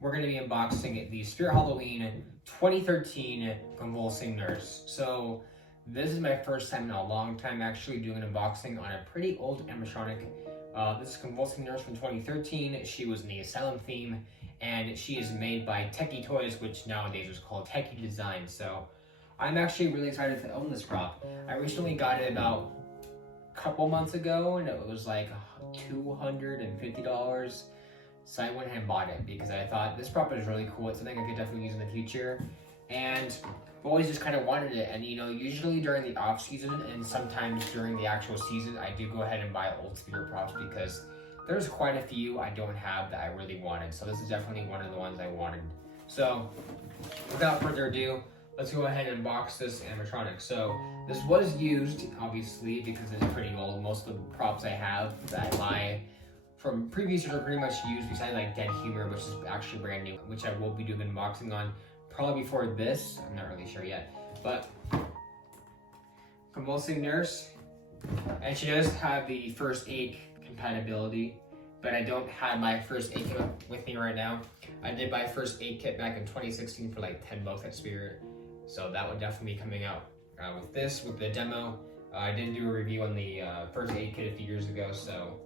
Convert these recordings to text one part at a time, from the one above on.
we're going to be unboxing the Spirit Halloween 2013 Convulsing Nurse. So this is my first time in a long time actually doing an unboxing on a pretty old animatronic. This is Convulsing Nurse from 2013. She was in the Asylum theme, and she is made by Tekky Toys, which nowadays is called Tekky Design. So I'm actually really excited to own this prop. I recently got it about a couple months ago, and it was like $250. So I went ahead and bought it because I thought this prop is really cool. It's something I could definitely use in the future. And I've always just kind of wanted it. And you know, usually during the off season and sometimes during the actual season, I do go ahead and buy old Spirit props because there's quite a few I don't have that I really wanted. So this is definitely one of the ones I wanted. So without further ado, let's go ahead and unbox this animatronic. So this was used, obviously, because it's pretty old. Most of the props I have that I buy from previous years are pretty much used, besides like Dead Humor, which is actually brand new, which I will be doing an unboxing on probably before this. I'm not really sure yet. But Convulsing Nurse, and she does have the first aid compatibility, but I don't have my first aid kit with me right now. I did buy first aid kit back in 2016 for like $10 at Spirit, so that would definitely be coming out with this, with the demo. I did do a review on the first aid kit a few years ago, so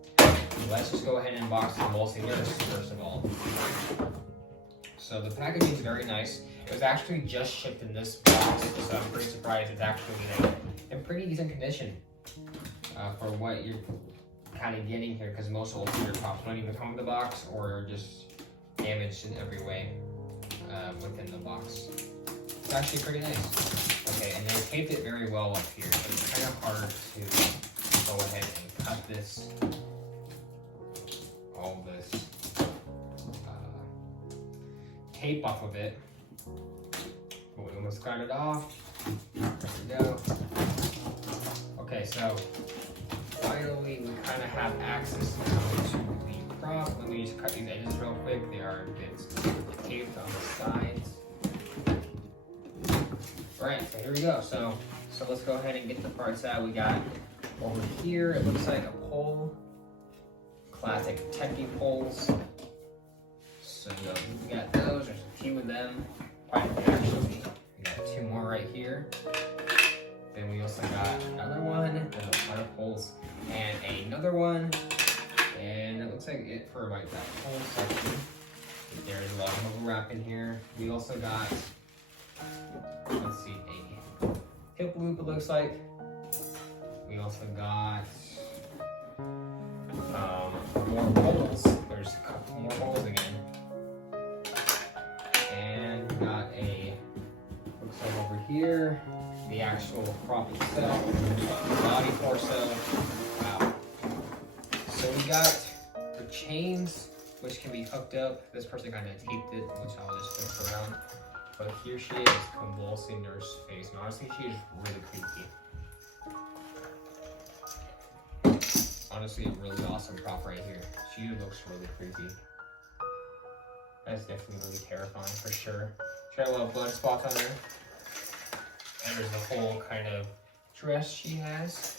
let's just go ahead and unbox the Convulsing Nurse first of all. So the packaging is very nice. It was actually just shipped in this box, so I'm pretty surprised it's actually in pretty decent condition for what you're kind of getting here, because most old Spirit props don't even come with the box or are just damaged in every way within the box. It's actually pretty nice. Okay, and they taped it very well up here, so it's kind of hard to go ahead and cut this, all this tape off of it. But we almost got it off. There we go. Okay, so finally we kind of have access now to the prop. Let me just cut these edges real quick. They are bits taped on the sides. Alright, so here we go. So let's go ahead and get the parts out. We got over here, it looks like a pole. Classic Tekky poles. So we got those, there's a few of them. Quite a few actually. We got two more right here. Then we also got another one, a lot of poles, and another one. And it looks like it for like that whole section. There's a lot of bubble wrap in here. We also got, let's see, a hip loop it looks like. We also got more holes. There's a couple more holes again. And we got a, looks like over here, the actual prop itself, the body torso. Wow. So we got the chains, which can be hooked up. This person kind of taped it, which I'll just flip around. But here she is, Convulsing Nurse face. And honestly, she is really creepy. Honestly, a really awesome prop right here. She looks really creepy. That's definitely really terrifying for sure. She got a little blood spots on her. And there's the whole kind of dress she has.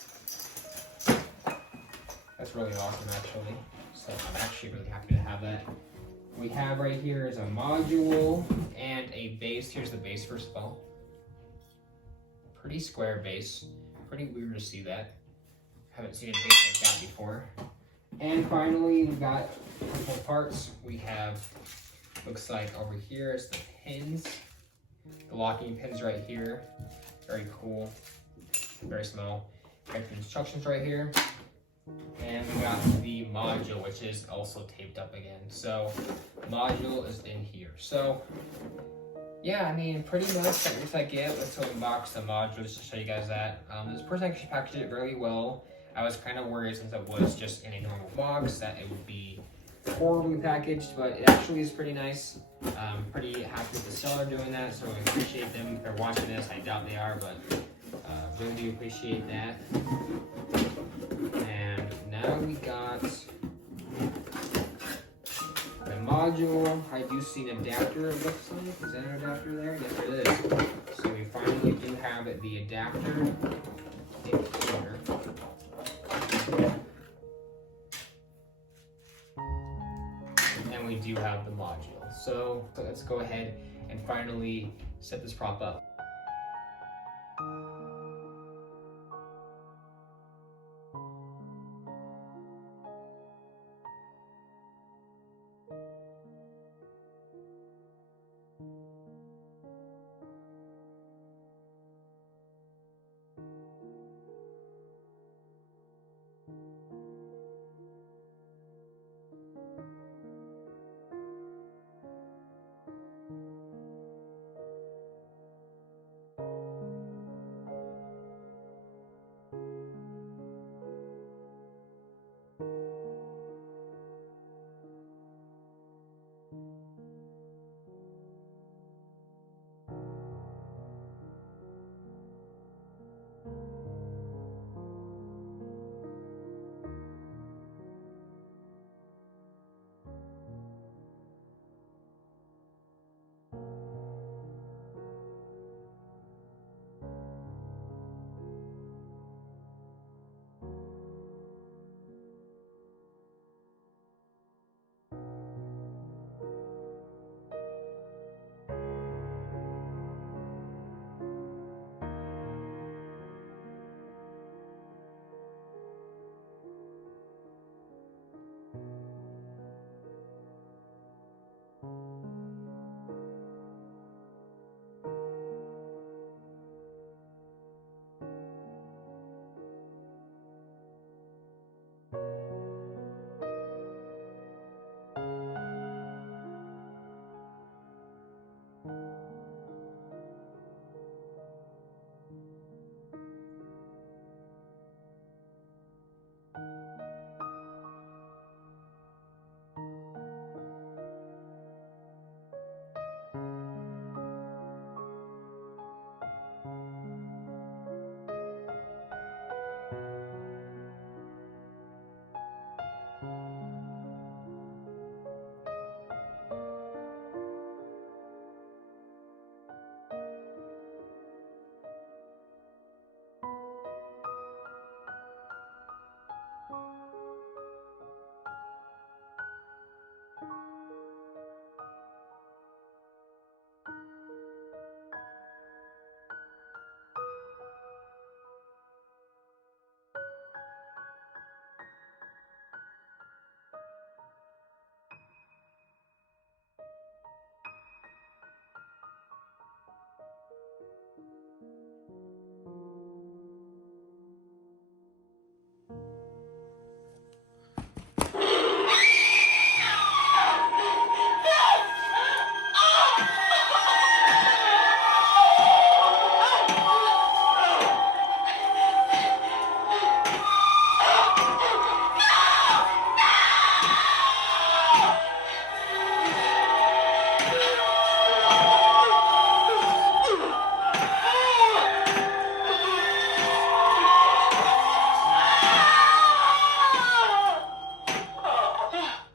That's really awesome actually. So I'm actually really happy to have that. We have right here is a module and a base. Here's the base first of all. Pretty square base. Pretty weird to see that. Haven't seen a base like that before. And finally, we've got a couple parts. We have, looks like over here is the pins. The locking pins right here. Very cool. Very small. Got the instructions right here. And we got the module, which is also taped up again. So the module is in here. So yeah, I mean, pretty much that looks like it. Let's unbox the module just to show you guys that. This person actually packaged it very well. I was kind of worried since it was just in a normal box that it would be horribly packaged, but it actually is pretty nice. I'm pretty happy with the seller doing that, so I appreciate them. If they're watching this, I doubt they are, but really do appreciate that. And now we got the module. I do see an adapter, it looks like. Is that an adapter there? Yes, it is. So we finally do have the adapter. And we we do have the module. So let's go ahead and finally set this prop up.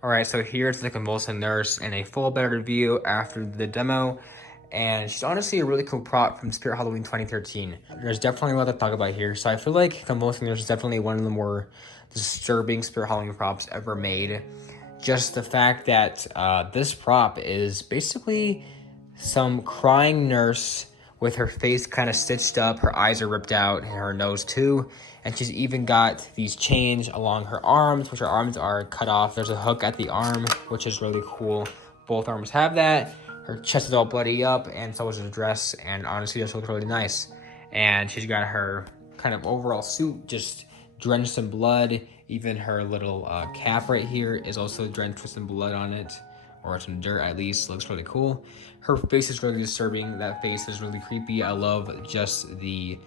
Alright, so here's the Convulsing nurse in a full better review after the demo. And she's honestly a really cool prop from Spirit Halloween 2013. There's definitely a lot to talk about here. So I feel like Convulsing nurse is definitely one of the more disturbing Spirit Halloween props ever made. Just the fact that this prop is basically some crying nurse with her face kind of stitched up, her eyes are ripped out, and her nose too. And she's even got these chains along her arms, which her arms are cut off. There's a hook at the arm, which is really cool. Both arms have that. Her chest is all bloody up, and so is her dress, and honestly, this looks really nice. And she's got her kind of overall suit just drenched in blood. Even her little cap right here is also drenched with some blood on it, or some dirt at least. Looks really cool. Her face is really disturbing. That face is really creepy. I love just the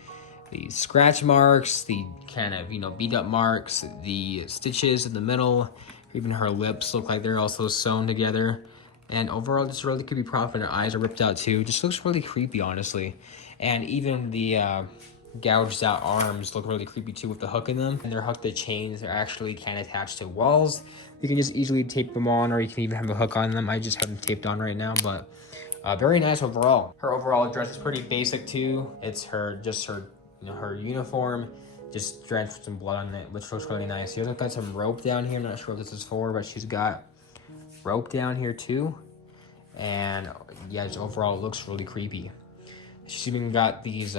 scratch marks, the kind of, beat up marks, the stitches in the middle. Even her lips look like they're also sewn together. And overall, just a really creepy prop, and her eyes are ripped out too. Just looks really creepy, honestly. And even the gouged out arms look really creepy too with the hook in them. And they're hooked to chains. They're actually kind of attached to walls. You can just easily tape them on, or you can even have a hook on them. I just have them taped on right now, but very nice overall. Her overall dress is pretty basic too. It's her uniform, just drenched with some blood on it, which looks really nice. She also got some rope down here. I'm not sure what this is for, but she's got rope down here too. And yeah, just overall it looks really creepy. She's even got these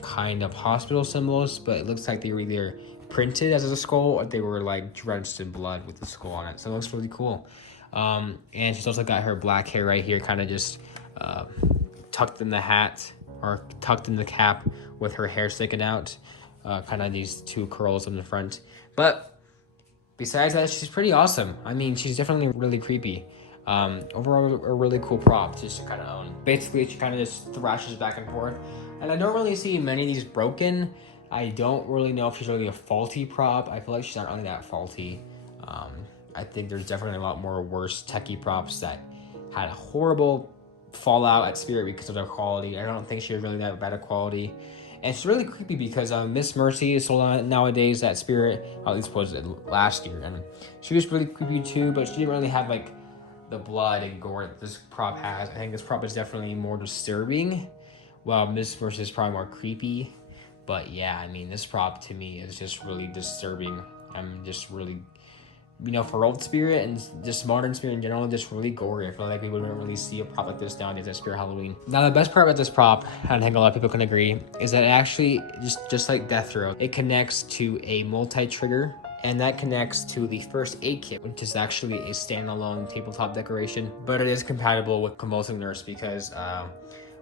kind of hospital symbols, but it looks like they were either printed as a skull or they were like drenched in blood with the skull on it. So it looks really cool. And she's also got her black hair right here, kind of just tucked in the hat or tucked in the cap with her hair sticking out. Kind of these two curls in the front. But besides that, she's pretty awesome. I mean, she's definitely really creepy. Overall, a really cool prop just to kind of own. Basically, she kind of just thrashes back and forth. And I don't really see many of these broken. I don't really know if she's really a faulty prop. I feel like she's not really that faulty. I think there's definitely a lot more worse Tekky props that had a horrible fallout at Spirit because of their quality. I don't think she was really that bad of quality. And it's really creepy because Miss Mercy is sold on nowadays at Spirit, or at least was it last year. And she was really creepy too, but she didn't really have like the blood and gore that this prop has. I think this prop is definitely more disturbing, while Miss Mercy is probably more creepy. But yeah, I mean, this prop to me is just really disturbing. I'm just really, for old Spirit and just modern Spirit in general, just really gory. I feel like we wouldn't really see a prop like this nowadays at Spirit Halloween. Now, the best part about this prop, and I think a lot of people can agree, is that it actually, just like Death Row, it connects to a multi-trigger, and that connects to the first aid kit, which is actually a standalone tabletop decoration. But it is compatible with Convulsing Nurse because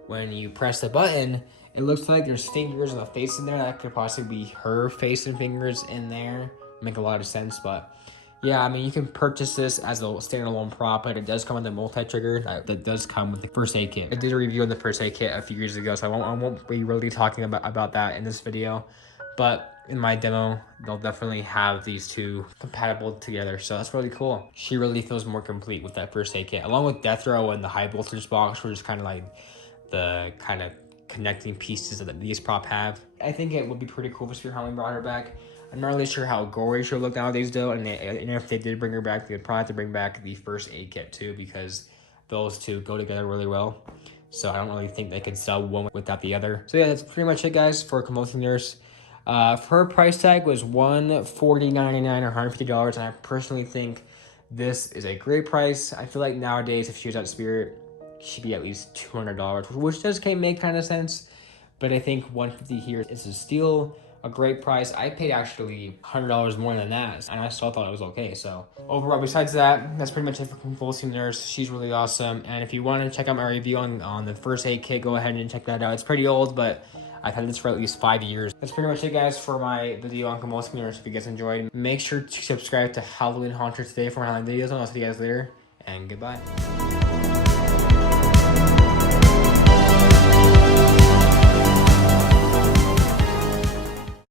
when you press the button, it looks like there's fingers and a face in there. That could possibly be her face and fingers in there. Make a lot of sense, but yeah, I mean, you can purchase this as a standalone prop, but it does come with a multi-trigger that does come with the first aid kit. I did a review on the first aid kit a few years ago, so I won't be really talking about that in this video. But in my demo, they'll definitely have these two compatible together, so that's really cool. She really feels more complete with that first aid kit, along with Death Row and the high voltage box, which is kind of like the kind of connecting pieces that these prop have. I think it would be pretty cool if Spirit Halloween brought her back. I'm not really sure how gory she'll look nowadays though, and if they did bring her back, they would probably have to bring back the first aid kit too, because those two go together really well. So I don't really think they could sell one without the other. So yeah, that's pretty much it, guys, for Convulsing Nurse. Her price tag was $140.99 or $150, and I personally think this is a great price. I feel like nowadays, if she was at Spirit, she'd be at least $200, which does make kind of sense. But I think $150 here is a steal. A great price. I paid actually $100 more than that, and I still thought it was okay. So overall, besides that, that's pretty much it for Convulsing Nurse. She's really awesome, and if you want to check out my review on the first aid kit, go ahead and check that out. It's pretty old, but I've had this for at least 5 years. That's pretty much it, guys, for my video on Convulsing Nurse. If you guys enjoyed, make sure to subscribe to Halloween Haunter today for more Halloween videos, and I'll see you guys later, and goodbye.